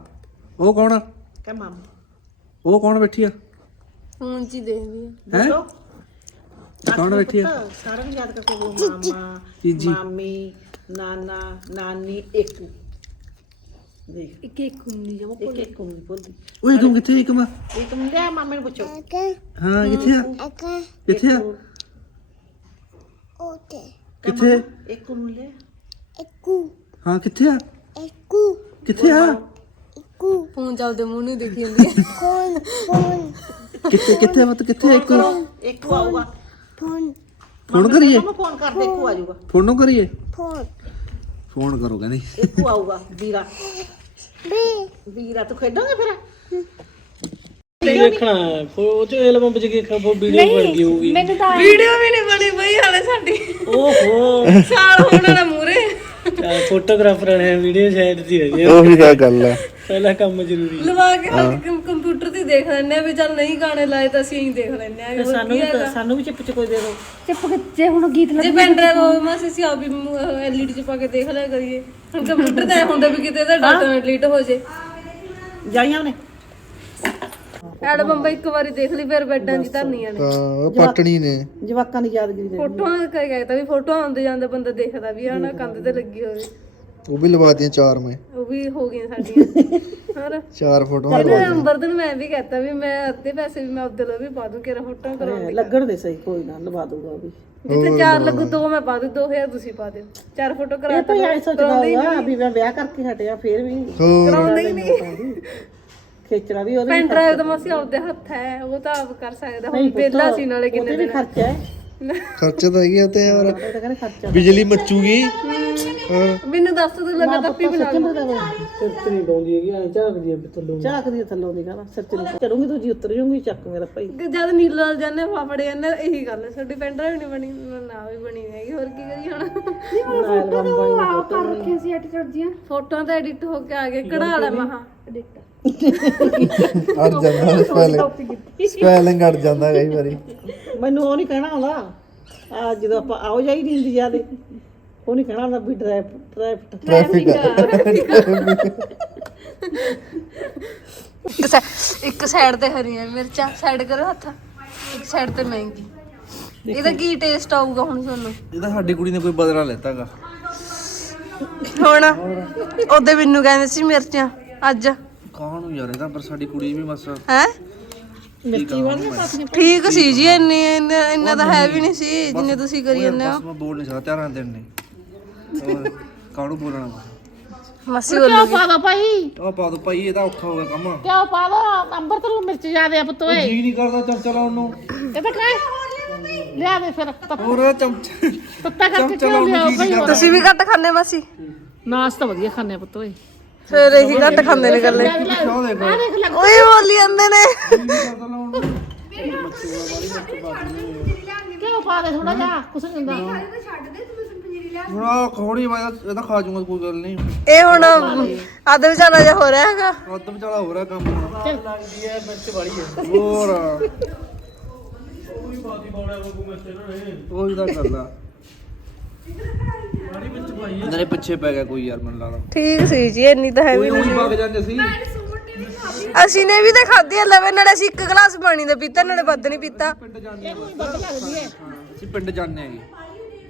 ਉਹ ਕੌਣ ਆ? ਕਹ ਮਾਮੂ। ਉਹ ਕੌਣ ਬੈਠੀ ਆ? ਫੋਨ ਚ ਹੀ ਦੇਖਦੀ ਆ। ਹੈ? ਦੱਸੋ। ਕੌਣ ਬੈਠੀ ਆ? ਸਾਰਿਆਂ ਨੂੰ ਯਾਦ ਕਰਕੇ ਬੋਲ ਮਾਮਾ। ਮਾਮੀ ਨਾਨਾ ਨਾਨੀ ਇੱਕ। ਦੇਖ ਇੱਕ ਇੱਕ ਹੁੰਦੀ ਜਮਾ ਇੱਕ ਇੱਕ ਨੂੰ ਬੋਲਦੀ ਓਏ ਤੂੰ ਕਿੱਥੇ ਇੱਕ ਮਾ ਇੱਕ ਮੁੰਡਾ ਮਾਮੇ ਨੂੰ ਪੁੱਛੋ ਹਾਂ ਕਿੱਥੇ ਆ ਕਿੱਥੇ ਆ ਕਿੱਥੇ ਇੱਕ ਨੂੰ ਲੈ ਹਾਂ ਕਿੱਥੇ ਆ ਕਿੱਥੇ ਆ ਫੋਨ ਚੱਲਦੇ ਮੂੰਹ ਨਹੀਂ ਦੇਖੀ ਜਾਂਦੀ ਕਿੱਥੇ ਕਿੱਥੇ ਆ ਮਤ ਕਿੱਥੇ ਆ ਇੱਕ ਇੱਕ ਆਊਗਾ ਫੋਨ ਕਰੀਏ ਮੈਂ ਫੋਨ ਕਰ ਦੇ ਇੱਕੋ ਆ ਜਾਊਗਾ ਫੋਨ ਨੂੰ ਕਰੀਏ ਫੋਨ ਕਰੋ ਕਹਿੰਦੀ। ਇੱਕੋ ਆਊਗਾ ਵੀਰਾ। ਵੀਰਾ ਤੂੰ ਖੇਡੋਗੇ ਫਿਰ? ਦੇਖਣਾ ਉਹ ਚ ਐਲਬਮ ਵਿੱਚ ਦੇਖਣਾ ਉਹ ਵੀਡੀਓ ਬਣ ਗਈ ਹੋਊਗੀ। ਮੈਨੂੰ ਤਾਂ ਵੀਡੀਓ ਵੀ ਨਹੀਂ ਬਣੀ ਬਈ ਹਾਲੇ ਸਾਡੀ। ਓਹੋ। ਸਾਲ ਹੋਣ ਵਾਲਾ ਮੂਰੇ ਫੋਟੋਗ੍ਰਾਫਰ ਨੇ ਵੀਡੀਓ ਸ਼ਾਇਦ ਦੀ ਰਹੀ ਹੈ। ਉਹੀ ਤਾਂ ਗੱਲ ਆ ਪਹਿਲਾ ਕੰਮ ਜ਼ਰੂਰੀ ਲਵਾ ਕੇ ਕੰਪਿਊਟਰ ਤੇ ਦੇਖ ਲੈਂਦੇ ਆ ਵੀ ਚੱਲ ਨਹੀਂ ਗਾਣੇ ਲਾਏ ਤਾਂ ਅਸੀਂ ਹੀ ਦੇਖ ਲੈਂਦੇ ਆ ਤੇ ਸਾਨੂੰ ਵੀ ਸਾਨੂੰ ਵੀ ਚਿੱਪ ਚ ਕੋਈ ਦੇ ਦਿਓ ਚੁੱਪ ਜੇ ਹੁਣ ਗੀਤ ਜੇ ਪੈਨ ਡਰਾਈਵ ਹੋਵੇ ਮਾਸੀ ਅਸੀਂ ਆਪ ਵੀ ਐਲਈਡੀ ਚ ਪਾ ਕੇ ਦੇਖ ਲਿਆ ਕਰੀਏ। ਹੁਣ ਕੰਪਿਊਟਰ ਤੇ ਇਹ ਹੁੰਦਾ ਵੀ ਕਿਤੇ ਇਹਦਾ ਡਾਟਾ ਡਿਲੀਟ ਹੋ ਜੇ। ਜਾਈਆਂ ਨੇ ਐਲਬਮ ਬਈ ਇੱਕ ਵਾਰੀ ਦੇਖ ਲਈ ਫਿਰ ਬੈਡਾਂ 'ਚ ਧਰਨੀਆਂ ਨੇ। ਉਹ ਪਟਣੀ ਨੇ। ਜਵਾਕਾਂ ਦੀ ਯਾਦਗਿਰੀ ਦੇ ਫੋਟੋਆਂ ਕਹੇ ਗਏ ਤਾਂ ਵੀ ਫੋਟੋਆਂ ਆਉਂਦੇ ਜਾਂਦੇ ਬੰਦਾ ਦੇਖਦਾ ਵੀ ਹਨਾ ਕੰਧ ਤੇ ਲੱਗੀ ਹੋਵੇ। ਉਹ ਵੀ ਲਵਾ ਦੀਆਂ ਚਾਰ ਮੈਂ। ਉਹ ਵੀ ਹੋ ਗਈਆਂ ਸਾਡੀਆਂ। ਹੋਰ? ਚਾਰ ਫੋਟੋਆਂ ਇਹਨੇ ਅੰਬਰ ਦਿਨ ਮੈਂ ਵੀ ਕਹਤਾ ਵੀ ਮੈਂ ਅੱਧੇ ਪੈਸੇ ਵੀ ਮੈਂ ਲੋ ਵੀ ਪਾ ਦੂੰ ਕਿਰਾ ਫੋਟੋ ਕਰਾਉਣ ਲੱਗਣ ਦੇ ਸਹੀ ਕੋਈ ਨਾ ਲਵਾ ਦੂਗਾ ਉਹ ਵੀ। ਜਿੱਥੇ ਚਾਰ ਲੱਗੂ ਦੋ ਮੈਂ ਪਾ ਦੂੰ 2000 ਤੁਸੀਂ ਪਾ ਦਿਓ। ਚਾਰ ਫੋਟੋ ਕਰਾ ਇਹ ਤਾਂ ਐ ਸੋਚਦਾ ਹੋਊਗਾ ਵੀ ਮੈਂ ਵਿਆਹ ਕਰਕੇ ਹਟਿਆ ਫੇਰ ਵੀ ਕਰਾਉਂਦੇ ਹੀ ਨਹੀਂ। ਖੇਚਣਾ ਵੀ ਉਹਦੇ ਪੈਨ ਡਰਾਈਵ ਤਾਂ ਮਸੀ ਆਪਦੇ ਹੱਥ ਹੈ ਉਹ ਤਾਂ ਆਪ ਕਰ ਸਕਦਾ। ਹੁਣ ਪਹਿਲਾਂ ਸੀ ਨਾਲੇ ਕਿੰਨੇ ਉਹਦੇ ਵੀ ਦਿਨ। ਖਰਚਾ ਹੈ। ਖਰਚਾ ਤਾਂ ਹੈਗੀ ਤੇ ਉਹ ਤਾਂ ਕਹਿੰਦੇ ਖਰਚਾ ਬਿਜਲੀ ਮੱਚੂਗੀ। ਮੈਨੂੰ ਦੱਸ ਤੂੰ ਲੱਗਾ ਟੱਪੀ ਬਣਾ। ਸਿਰ ਤੇ ਨਹੀਂ ਡਾਉਂਦੀ ਹੈਗੀ ਐ ਝਾਕਦੀ ਆ ਪਿੱਤਲੋਂ ਝਾਕ ਦੀ ਥੱਲੋਂ ਦੀ ਕਹਿੰਦਾ ਸਿਰ ਚ ਨਹੀਂ। ਕਰੂੰਗੀ ਦੂਜੀ ਉਤਰ ਜਾਊਂਗੀ ਚੱਕ ਮੇਰਾ ਭਾਈ। ਜਦ ਨੀਲਾ ਜਾਂਦੇ ਫਾਫੜੇ ਜਾਂਦੇ ਇਹੀ ਗੱਲ ਹੈ ਸਾਡੀ ਪੈਨ ਡਰਾਈਵ ਨਹੀਂ ਬਣੀ ਨਾ ਵੀ ਬਣੀ ਹੈਗੀ ਹੋਰ ਕੀ ਕਰੀ ਹੁਣ? ਆਪ ਕਰ ਰੱਖੇ ਸੀ ਐਟੀਟਿਊਡ ਦੀਆਂ ਫੋਟੋਆਂ ਤਾਂ ਐਡਿਟ ਹੋ ਕੇ ਆ ਗਏ ਕਢਾ ਲੈ ਮਹਾ? ਐਡਿਟ। ਅੜ ਜਾਂਦਾ ਸਪੈਲਿੰਗ ਸਪੈਲਿੰਗ ਅੜ ਜਾਂਦਾ ਕਈ ਵਾਰੀ। ਮੈਨੂੰ ਉਹ ਨਹੀਂ ਕਹਿਣਾ ਆਉਂਦਾ। ਆ ਜਦੋਂ ਆਪਾਂ ਆਓ ਜਾਈ ਨਹੀਂ ਹੁੰਦੀ ਜਿਆਦੇ ਉਹ ਨਹੀਂ ਕਹਿਣਾ ਆਉਂਦਾ ਵੀ ਡਰਾਈਵ ਡਰਾਈਵ ਟ੍ਰੈਫਿਕ ਇੱਕ ਸਾਈਡ ਇੱਕ ਸਾਈਡ ਤੇ ਹਰੀਆਂ ਮਿਰਚਾਂ ਸਾਈਡ ਕਰੋ ਹੱਥ। ਇੱਕ ਸਾਈਡ ਤੇ ਮਹਿੰਗੀ। ਇਹਦਾ ਕੀ ਟੇਸਟ ਆਊਗਾ ਹੁਣ ਤੁਹਾਨੂੰ? ਇਹਦਾ ਸਾਡੀ ਕੁੜੀ ਨੇ ਕੋਈ ਬਦਲਾ ਲੈਤਾਗਾ। ਹੁਣ ਉਹਦੇ ਮੈਨੂੰ ਕਹਿੰਦੇ ਸੀ ਮਿਰਚਾਂ ਅੱਜ। ਕਾਹ ਨੂੰ ਯਾਰ ਇਹਦਾ ਪਰ ਸਾਡੀ ਕੁੜੀ ਵੀ ਬਸ ਹੈ? ਵਾਲੀ ਠੀਕ ਸੀ ਜੀ ਇੰਨੀ ਇੰਨਾ ਇੰਨਾ ਤਾਂ ਹੈ ਵੀ ਨਹੀਂ ਸੀ ਜਿੰਨੇ ਤੁਸੀਂ ਕਰੀ ਜਾਂਦੇ ਹੋ। ਬਸ ਮੈਂ ਬੋਲ ਨਹੀਂ ਸਕਦਾ ਧਿਆਨ ਦੇਣ ਨੇ। ਹੋਰ ਕਾਹਨੂੰ ਬੋਲਣਾ ਵਾ? ਮਸੀ ਬੋਲੂਗੀ ਪਾ ਦੋ ਭਾਈ? ਆਹ ਪਾ ਦੋ ਭਾਈ ਇਹਦਾ ਔਖਾ ਹੋ ਗਿਆ ਕੰਮ। ਕਿਉਂ ਪਾ ਦੋ? ਅੰਬਰ ਤੋਂ ਮਿਰਚ ਜ਼ਿਆਦੇ ਆ ਪੁੱਤੋਏ ਜੀ ਨਹੀਂ ਕਰਦਾ ਚਮਚਾ ਲਾਉਣ ਨੂੰ। ਇਹ ਤਾਂ ਕਹਿ ਲਿਆ ਦੇ ਫਿਰ। ਹੋਰ ਚਮਚਾ ਤੱਤਾ ਕਰਕੇ ਚਮਚਾ ਲਾਉਣ ਨੂੰ ਜੀ ਨਹੀਂ ਕਰਦਾ। ਤੁਸੀਂ ਵੀ ਘੱਟ ਖਾਂਦੇ ਮਸੀ? ਨਾਸ਼ਤਾ ਵਧੀਆ ਖਾਣੇ ਪੁੱਤੋਏ ਫਿਰ ਇਹੀ ਘੱਟ ਖਾਂਦੇ ਨੇ ਗੱਲੇ ਉਹੀ ਬੋਲੀ ਜਾਂਦੇ ਨੇ। ਕਰਦਾ ਲਾਉਣ ਨੂੰ ਕਿਉਂ ਪਾ ਦੇ ਥੋੜਾ ਜਿਹਾ? ਕੁਛ ਨਹੀਂ ਹੁੰਦਾ। ਹੁਣ ਆਹ ਖੋੜੀ ਮੈਂ ਇਹਦਾ ਖਾ ਜੂਗਾ ਕੋਈ ਗੱਲ ਨਹੀਂ। ਇਹ ਹੁਣ ਆਦਰ ਵਿਚਾਰਾ ਜਿਹਾ ਹੋ ਰਿਹਾ ਹੈਗਾ। ਅੱਧ ਵਿਚਾਲਾ ਹੋ ਰਿਹਾ ਕੰਮ। ਹੋਰ। ਉਹੀ ਤਾਂ ਕਰਦਾ ਇਹਨਾਂ ਦੇ ਪਿੱਛੇ ਪੈ ਗਿਆ ਕੋਈ ਯਾਰ ਮੈਨੂੰ ਲੱਗਦਾ। ਠੀਕ ਸੀ ਜੀ ਇੰਨੀ ਤਾਂ ਹੈ ਕੋਈ ਵੀ ਉਹੀ ਵਗ ਜਾਂਦੇ ਸੀ। ਅਸੀਂ ਨੇ ਵੀ ਤਾਂ ਖਾਧੀ ਆ ਲਵੇ ਨਾਲੇ ਅਸੀਂ ਇੱਕ ਗਲਾਸ ਪਾਣੀ ਦਾ ਪੀਤਾ ਨਾਲੇ ਵੱਧ ਨਹੀਂ ਪੀਤਾ। ਪਿੰਡ ਜਾਂਦੇ ਆ ਅਸੀਂ ਪਿੰਡ ਜਾਂਦੇ ਆਗੇ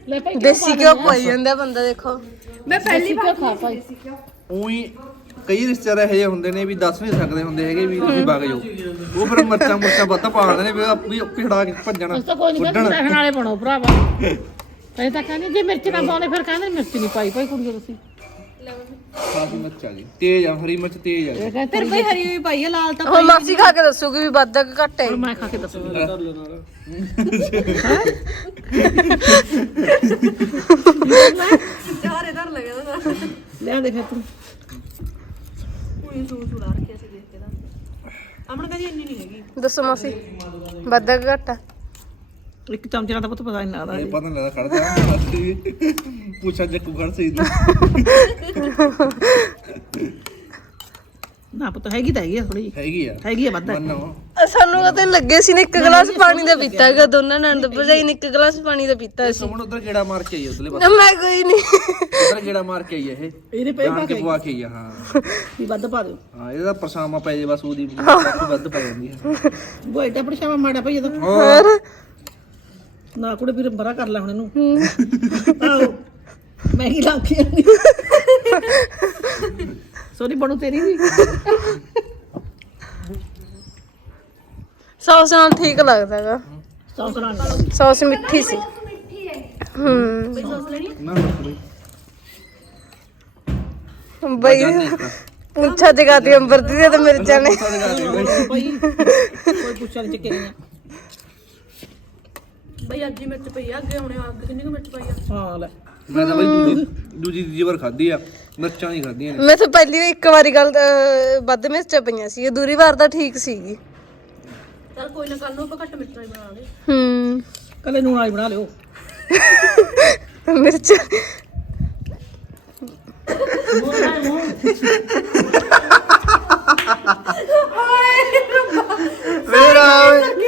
ਲੈ ਭਾਈ ਦੇਸੀ ਘਿਓ ਪਾਈ ਜਾਂਦਾ ਬੰਦਾ ਦੇਖੋ। ਮੈਂ ਪਹਿਲੀ ਵਾਰ ਉਹੀ ਕਈ ਰਿਸ਼ਤੇਦਾਰ ਇਹੋ ਜਿਹੇ ਹੁੰਦੇ ਨੇ ਵੀ ਦੱਸ ਨਹੀਂ ਸਕਦੇ ਹੁੰਦੇ ਹੈਗੇ ਵੀ ਤੁਸੀਂ ਵਗ ਜਾਓ। ਉਹ ਫਿਰ ਮਰਚਾਂ ਮੁਰਚਾਂ ਵੱਧ ਪਾ ਦਿੰਦੇ ਨੇ ਵੀ ਆਪੀ ਪਿੜਾ ਕੇ ਭੱਜਣਾ ਉਸ ਤਾਂ ਕੋਈ ਨਹੀਂ ਕਹਿੰਦਾ ਰਹਿਣ ਵਾਲੇ ਬਣੋ ਭਰਾਵਾ। [laughs] ਇਹ ਤਾਂ ਕਹਿੰਦੇ ਜੇ ਮਿਰਚ ਨਾ ਪਾਉਣੇ ਫਿਰ ਕਹਿੰਦੇ ਮਿਰਚ ਨਹੀਂ ਪਾਈ ਭਾਈ ਕੁੜੀਓ ਤੁਸੀਂ। ਕਾਫੀ ਮਿਰਚ ਆ ਜੀ। ਤੇਜ਼ ਆ ਹਰੀ ਮਿਰਚ ਤੇਜ਼ ਆ। ਫਿਰ ਬਈ ਹਰੀ ਵੀ ਪਾਈ ਆ ਲਾਲ ਤਾਂ ਹੁਣ ਮਾਸੀ ਖਾ ਕੇ ਦੱਸੂਗੀ ਵੀ ਵੱਧ ਕਿ ਘੱਟ ਹੈ। ਮੈਂ ਖਾ ਕੇ ਦੱਸੂਗਾ। ਚਾਰੇ ਧਰ ਲਗਾ ਉਹਦਾ ਲਿਆ ਦੇ ਫਿਰ ਤੂੰ। ਦੱਸੋ ਮਾਸੀ ਵੱਧ ਕਿ ਘੱਟ ਆ? ਇੱਕ ਚਮਚੇ ਨਾਲ ਤਾਂ ਪੁੱਤ ਪਤਾ ਨਹੀਂ ਲੱਗਦਾ ਇਹ ਪਤਾ ਨਹੀਂ ਲੱਗਦਾ ਖੜਦਾ ਅਸੀਂ ਪੁੱਛਾ ਜੱਕੂ ਖੜ ਸਹੀ ਤੂੰ। ਨਾ ਪੁੱਤ ਹੈਗੀ ਤਾਂ ਹੈਗੀ ਆ ਥੋੜੀ ਹੈਗੀ ਆ। ਹੈਗੀ ਆ ਵੱਧ। ਮੰਨੋ ਸਾਨੂੰ ਕਦੇ ਲੱਗੇ ਸੀ ਨੇ ਇੱਕ ਗਲਾਸ ਪਾਣੀ ਦਾ ਪੀਤਾ ਹੈਗਾ ਦੋਨਾਂ ਨੰਦ ਭਰਜਾਈ ਨੇ ਇੱਕ ਗਲਾਸ ਪਾਣੀ ਦਾ ਪੀਤਾ ਸੀ। ਸੁਮਣ ਉਧਰ ਗੇੜਾ ਮਾਰ ਕੇ ਆਈ ਉਧਰਲੇ ਪਾਸੇ। ਮੈਂ ਕੋਈ ਨਹੀਂ ਉਧਰ ਗੇੜਾ ਮਾਰ ਕੇ ਆਈ ਇਹ। ਇਹਦੇ ਪਏ ਜਾਣ ਕੇ ਪਵਾ ਕੇ ਆਈ ਆ ਹਾਂ। ਵੀ ਵੱਧ ਪਾ ਦਿਓ। ਹਾਂ ਇਹਦਾ ਪਰਛਾਵਾਂ ਪੈ ਜੇ ਬਸ ਉਹਦੀ ਵੱਧ ਪੈ ਜਾਂਦੀ ਹੈ ਉਹ ਐਡਾ ਪਰਛਾਵਾਂ ਮਾੜਾ ਭਾਈ ਇਹਦਾ। ਹੋਰ ਨਾ ਕੁੜੇ ਵੀਰ ਬਰਾ ਕਰ ਲੈ ਹੁਣ ਇਹਨੂੰ। ਆਓ ਮੈਂ ਹੀ ਲੱਗ ਜਾਂਦੀ ਸੋਰੀ ਬਣੂ ਤੇਰੀ ਵੀ। ਸੌਸ ਨਾਲ ਠੀਕ ਲੱਗਦਾ ਹੈਗਾ। ਸੌਸ ਨਾਲ। ਸੌਸ ਮਿੱਠੀ ਸੀ। ਹੂੰ। ਨਾ ਨਾ ਬਈ ਪੁੱਛਾ ਜਗਾਤੀ ਅੰਬਰ ਦੀ ਤੇ ਮਿਰਚਾਂ ਨੇ। ਭਾਈ ਕੋਈ ਨਹੀਂ ਚੱਕੇ ਨਹੀਂ ਬਈ ਅੱਜ ਹੀ ਮਿਰਚ ਪਈ ਆ ਅੱਗੇ ਹੁਣੇ ਅੱਗ ਕਿੰਨੀ ਕੁ ਮਿਰਚ ਪਈ ਆ? ਹਾਂ ਲੈ। ਮੈਂ ਤਾਂ ਬਈ ਦੂਜੀ ਦੂਜੀ ਤੀਜੀ ਵਾਰ ਖਾਧੀ ਆ ਮਿਰਚਾਂ ਨਹੀਂ ਖਾਧੀਆਂ ਨੇ। ਮੈਂ ਤਾਂ ਪਹਿਲੀ ਵਾਰ ਇੱਕ ਵਾਰੀ ਗੱਲ ਅਹ, ਵੱਧ ਮਿਰਚਾਂ ਪਈਆਂ ਸੀ ਦੂਰੀ ਵਾਰ ਤਾਂ ਠੀਕ ਸੀਗੀ। ਚਲ ਕੋਈ ਨਾ ਕੱਲ ਨੂੰ ਆਪਾਂ ਘੱਟ ਮਿਰਚਾਂ ਹੀ ਬਣਾਵਾਂਗੇ ਹੂੰ। ਕੱਲੇ ਨੂੰ ਆਈ ਬਣਾ ਲਿਓ। ਮਿਰਚ। [laughs] ਮੇਰਾ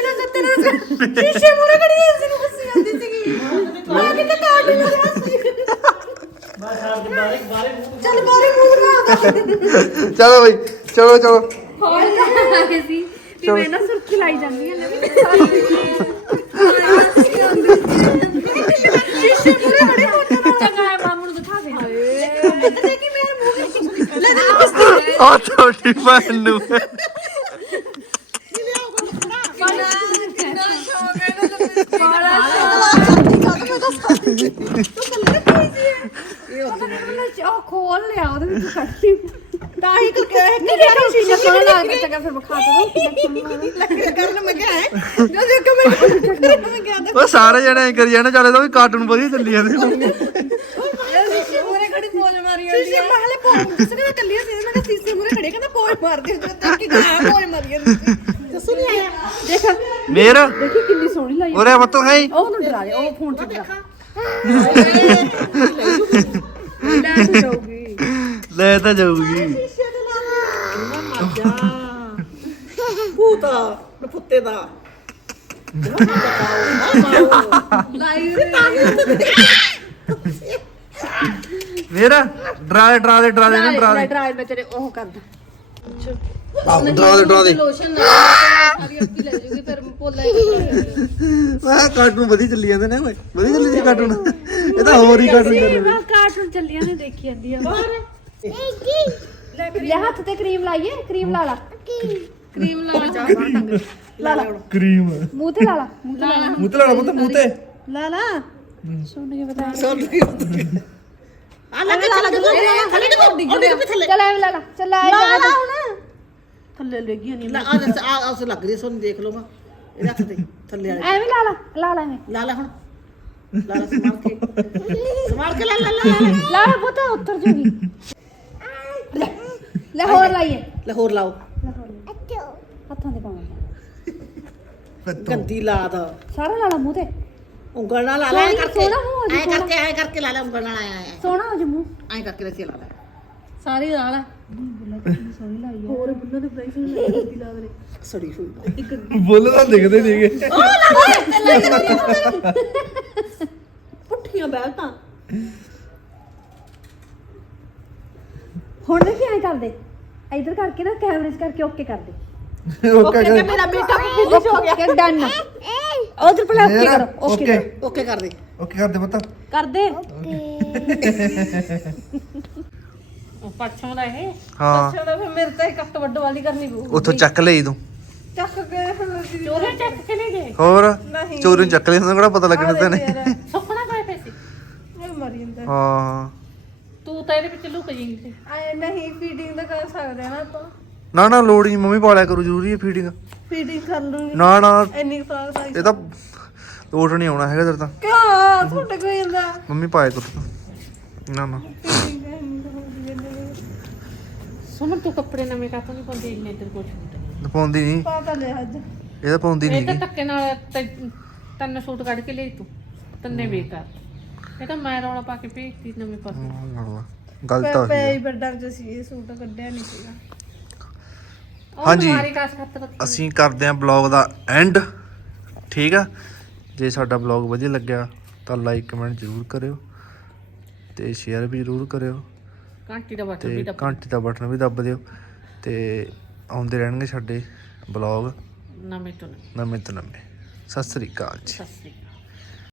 ਸ਼ੀਸ਼ੇ ਮੂਰੇ ਖੜੀ ਹੋਈ ਸੀ ਨੂੰ ਹੱਸੀ ਜਾਂਦੀ ਸੀਗੀ। ਮੈਂ ਕਿਤੇ ਕਾਟ ਨਹੀਂ ਰਿਹਾ ਸੀ ਚੱਲ ਬਾਰੇ ਮੂੰਹ ਲਗਾ ਚਲੋ ਬਈ ਚਲੋ ਚਲੋ। ਹੋਰ ਤਾਂ ਆਏ ਸੀ? ਕਿ ਮੈਂ ਨਾ ਸੁਰਖੀ ਲਾਈ ਜਾਂਦੀ ਹਾਂ ਲੈ ਸ਼ੀਸ਼ੇ ਮੂਰੇ ਖੜੀ ਫੋਟੋ ਚੰਗਾ ਹੈ ਮਾਮੂ ਨੂੰ ਦਿਖਾ ਦੇ। ਦੇਖੀ ਮੇਰੇ ਮੂੰਹ ਵਿੱਚ ਲੈ ਦੇ। ਆ ਤੁਹਾਡੀ ਭੈਣ ਨੂੰ ਉਹ ਖੋਲ ਲਿਆ ਉਹਦੇ ਵਿੱਚ ਕੱਢੀ ਤਾਂ ਹੀ ਕਿ ਕਹਿ ਨਹੀਂ ਦੇਖੋ ਸ਼ੀਸ਼ਾ ਸੋਹਣਾ ਲੱਗਦਾ ਚੰਗਾ ਫਿਰ ਵਿਖਾ ਦੋ ਕਰਨ ਮੈਂ ਕਿਹਾ ਹੈ ਜੋ ਦੇਖ ਕੇ ਮੈਂ ਮੈਂ ਕਿਹਾ ਉਹ ਸਾਰੇ ਜਣੇ ਐਂ ਕਰੀ ਜਾਣੇ ਚੱਲੇ ਤਾਂ ਵੀ ਕਾਰਟੂਨ ਵਧੀਆ ਚੱਲੀ ਜਾਂਦੇ ਨੇ ਸੀਸੇ ਮੂਰੇ ਖੜੀ ਪੋਜ ਮਾਰੀ ਜਾਂਦੀ ਸੀਸੇ ਮੈਂ ਹਲੇ ਪੋਜ ਕਿਸੇ ਨੇ ਕੱਲੀ ਸੀ ਮੈਂ ਕਿਹਾ ਸੀਸੇ ਮੂਰੇ ਖੜੇ ਕਹਿੰਦਾ ਪੋਜ ਮਾਰਦੀ ਜੋ ਦੇਖ ਕੇ ਕਹਾ ਪੋਜ ਮਾਰੀ ਜਾਂਦੀ ਦੱਸੋ ਨਹੀਂ ਆਇਆ ਦੇਖ ਮੇਰ ਦੇਖੀ ਕਿੰਨੀ ਸੋਹਣੀ ਲਾਈ ਉਰੇ ਮਤੋਂ ਹੈ ਉਹ ਨੂੰ ਡਰਾ ਲਿਆ ਉਹ ਫੋਨ ਚ ਡਰਾ ਲੈ ਤੂੰ ਜਾਊਗੀ ਲੈ ਤਾਂ ਜਾਊਗੀ ਭੂਤਾ ਨਫੁੱਤੇ ਦਾ ਮੇਰ ਡਰਾ ਦੇ ਡਰਾ ਦੇ ਡਰਾ ਦੇ ਡਰਾ ਦੇ। ਡਰਾ ਮੈਂ ਤੇਰੇ ਉਹ ਕਰਦਾ। ਡਰਾ ਦੇ ਡਰਾ ਦੇ। ਲੋਸ਼ਨ ਨਾ ਸਾਰੀ ਅੱਧੀ ਲੈ ਜੂਗੀ ਫਿਰ ਪੋਲਾ ਮੈਂ ਕਾਰਟੂਨ ਵਧੀਆ ਚੱਲੀ ਜਾਂਦੇ ਨੇ ਓਏ। ਵਧੀਆ ਚੱਲੀ ਸੀ ਕਾਰਟੂਨ ਇਹ ਤਾਂ ਹੋਰ ਹੀ ਕਾਰਟੂਨ ਚੱਲ ਮੈਂ ਕਾਰਟੂਨ ਚੱਲੀਆਂ ਨੇ ਦੇਖੀ ਜਾਂਦੀ ਆ। ਲੈ ਹੱਥ ਤੇ ਕਰੀਮ ਲਾਈਏ ਕਰੀਮ ਲਾ ਲਾ। ਕਰੀਮ ਲਾ ਜਾ ਲਾ ਲਾ। ਕਰੀਮ। ਮੂੰਹ ਤੇ ਲਾ ਲਾ ਮੂੰਹ ਤੇ ਲਾ ਲਾ। ਮੂੰਹ ਤੇ ਲਾਣਾ ਪੁੱਤ ਮੂੰਹ ਤੇ। ਲਾ ਲਾ। ਸੁਣ ਕੇ ਬਤਾ। ਆ ਲੱਗ ਲਾ ਲੱਗ ਥੱਲੇ ਡਿੱਗ ਡਿੱਗ। ਉਹ ਡਿੱਗ ਥੱਲੇ ਚੱਲ ਐਵੇਂ ਲਾ ਲਾ ਚੱਲ ਆ ਜਾ ਹੁਣ। ਥੱਲੇ ਲੱਗੀ ਨਹੀਂ ਲਾ ਆ ਆ ਉਸ ਲੱਗ ਰਹੀ ਸੋਨ ਦੇਖ ਲਓ ਮੈਂ। ਹੱਥ ਤੇ ਥੱਲੇ ਵਾਲੇ। ਐਵੇਂ ਲਾ ਲਾ ਲਾ ਲਾ ਐਵੇਂ। ਲਾ ਲਾ ਹੁਣ। ਲਾ ਲਾ ਸੰਭਾਲ ਕੇ। ਸੰਭਾਲ ਕੇ ਲਾ ਲਾ ਲਾ ਲਾ। ਲਾ ਲਾ ਪੁੱਤ ਉੱਤਰ ਜੂਗੀ। ਲੈ ਲੈ ਹੋਰ ਲਾਈਏ। ਲੈ ਹੋਰ ਲਾਓ ਹੱਥਾਂ ਤੇ ਪਾਵਾਂ ਗੰਦੀ ਲਾਦ। ਸਾਰਾ ਲਾ ਲਾ ਮੂੰਹ ਤੇ। ਉਂਗਲ ਨਾਲ ਲਾ ਲੈ ਐਂ ਸੋਹਣੀ- ਕਰਕੇ। ਸੋਹਣਾ ਹੋ ਜੀ, ਐ ਕਰਕੇ ਐ ਕਰਕੇ ਲਾ ਲੈ ਉਂਗਲ ਨਾਲ ਐ ਐ। ਸੋਹਣਾ ਹੋ ਜਾ ਮੂੰਹ। ਐ ਕਰਕੇ ਲੈ ਲਾ ਲੈ। ਸਾਰੀ ਲਾ ਲਾ। ਸੋਹਣੀ ਲਾਈ ਹੋਰ ਬੁੱਲਾ ਤੇ ਬਰਾਈ ਸੋਹਣੀ ਲੱਗਦੀ ਲਾ ਦੇ ਸੜੀ ਹੋਈ [laughs] ਬੋਲ ਤਾਂ ਦਿਖਦੇ ਨਹੀਂਗੇ ਪੁੱਠੀਆਂ ਬੈਲ ਤਾਂ ਹੁਣ ਦੇਖੀ ਐਂ ਕਰਦੇ। ਇਧਰ ਕਰਕੇ ਨਾ ਕੈਮਰੇ 'ਚ ਕਰਕੇ ਓਕੇ ਕਰ ਦੇ। ਓਕੇ ਕਰ ਮੇਰਾ ਬੇਟਾ ਵੀ ਫਿਨਿਸ਼ ਹੋ ਗਿਆ। ਓਕੇ ਡਨ ਉਧਰ ਪਹਿਲਾਂ ਓਕੇ ਕਰੋ ਓਕੇ ਓਕੇ ਕਰ। ਦੇ। ਓਕੇ ਕਰ ਦੇ ਪੁੱਤ। ਕਰ ਦੇ। ਉਹ ਪਰਸੋਂ ਦਾ ਇਹ ਹਾਂ। ਚਲੋ ਫਿਰ ਮੇਰੇ ਤਾਂ ਕੱਟ ਵੱਡ ਵਾਲੀ ਕਰਨੀ ਪਊ। ਉੱਥੋਂ ਚੱਕ ਲਈ ਤੂੰ। ਚੱਕ ਕੇ ਅਸੀਂ ਚੋਰੇ ਚੱਕ ਕੇ ਨਹੀਂ ਗਏ। ਹੋਰ? ਚੋਰੀ ਨੂੰ ਚੱਕ ਲਈ ਤੁਹਾਨੂੰ ਕਿਹੜਾ ਪਤਾ ਲੱਗਣਾ ਤੈਨੂੰ? ਸੁਪਨਾ ਪਏ ਪਏ ਸੀ ਇਹ ਮਰੀ ਜਾਂਦਾ। ਹਾਂ। ਤੂੰ ਤਾਂ ਇਹਦੇ ਵਿੱਚ ਲੁਕ ਜਾਈਂ ਸੀ ਆਏ ਨਹੀਂ ਫੀਡਿੰਗ ਤਾਂ ਕਰ ਸਕਦੇ ਨਾ ਆਪਾਂ। ਨਾ ਨਾ ਲੋੜ ਨਹੀਂ ਮੰਮੀ ਪਾਲਿਆ ਕਰੂ ਜ਼ਰੂਰੀ ਹੈ ਫੀਡਿੰਗ ਫੀਡਿੰਗ ਕਰ ਲੂੰਗੀ। ਨਾ ਨਾ। ਇੰਨੀ ਸਾਲ ਸਾਈ ਇਹ ਤਾਂ ਲੋੜ ਨਹੀਂ ਆਉਣਾ ਹੈਗਾ ਤੇਰੇ ਤਾਂ। ਕਿਉਂ? ਤੁਹਾਡੇ ਕੋਈ ਜਾਂਦਾ ਮੰਮੀ ਪਾਇਆ ਕਰੂ। ਤੂੰ। ਨਾ ਨਾ। ਸੁਮਨ ਤੂੰ ਕੱਪੜੇ ਨਵੇਂ ਕਾਤੋਂ ਨਹੀਂ ਪਾਉਂਦੀ? ਇੰਨੇ ਤੇਰੇ ਕੋਲ ਛੂਟ ਨਹੀਂ ਪਾਉਂਦੀ ਨਹੀਂ। ਪਤਾ ਲੈ ਅੱਜ। ਇਹ ਤਾਂ ਪਾਉਂਦੀ ਇਹ ਨਹੀਂ। ਤਾਂ ਧੱਕੇ ਨਾਲ ਤਿੰਨ- ਤਿੰਨ ਸੂਟ ਕੱਢ ਕੇ ਲਈ ਤੂੰ। ਤੰਨੇ ਬੇਕਾਰ। ਇਹ ਤਾਂ ਮੈਂ ਰੌਲਾ ਪਾ ਕੇ ਭੇਜਤੀ ਨਵੇਂ ਪਾਸੇ ਗਲਤ ਪੈ ਗਈ ਹੀ ਵੱਡਾ ਚ ਸੀ ਇਹ ਸੂਟ ਕੱਢਿਆ ਨਹੀਂ ਸੀਗਾ। ਹਾਂਜੀ। ਅਸੀਂ ਕਰਦੇ ਹਾਂ ਬਲੌਗ ਦਾ ਐਂਡ ਠੀਕ ਆ? ਜੇ ਸਾਡਾ ਬਲੌਗ ਵਧੀਆ ਲੱਗਿਆ ਤਾਂ ਲਾਈਕ ਕਮੈਂਟ ਜ਼ਰੂਰ ਕਰਿਓ ਤੇ ਸ਼ੇਅਰ ਵੀ ਜ਼ਰੂਰ ਕਰਿਓ ਘੰਟੀ ਦਾ ਬਟਨ ਵੀ ਦੱਬ ਘੰਟੀ ਦਾ ਬਟਨ ਵੀ ਦੱਬ ਦਿਓ ਤੇ ਆਉਂਦੇ ਰਹਿਣਗੇ ਸਾਡੇ ਬਲੌਗ ਨਵੇਂ ਤੋਂ ਨਵੇਂ। ਨਵੇਂ ਤੋਂ ਨਵੇਂ। ਸਤਿ ਸ੍ਰੀ ਅਕਾਲ ਜੀ। ਸਤਿ ਸ੍ਰੀ ਅਕਾਲ।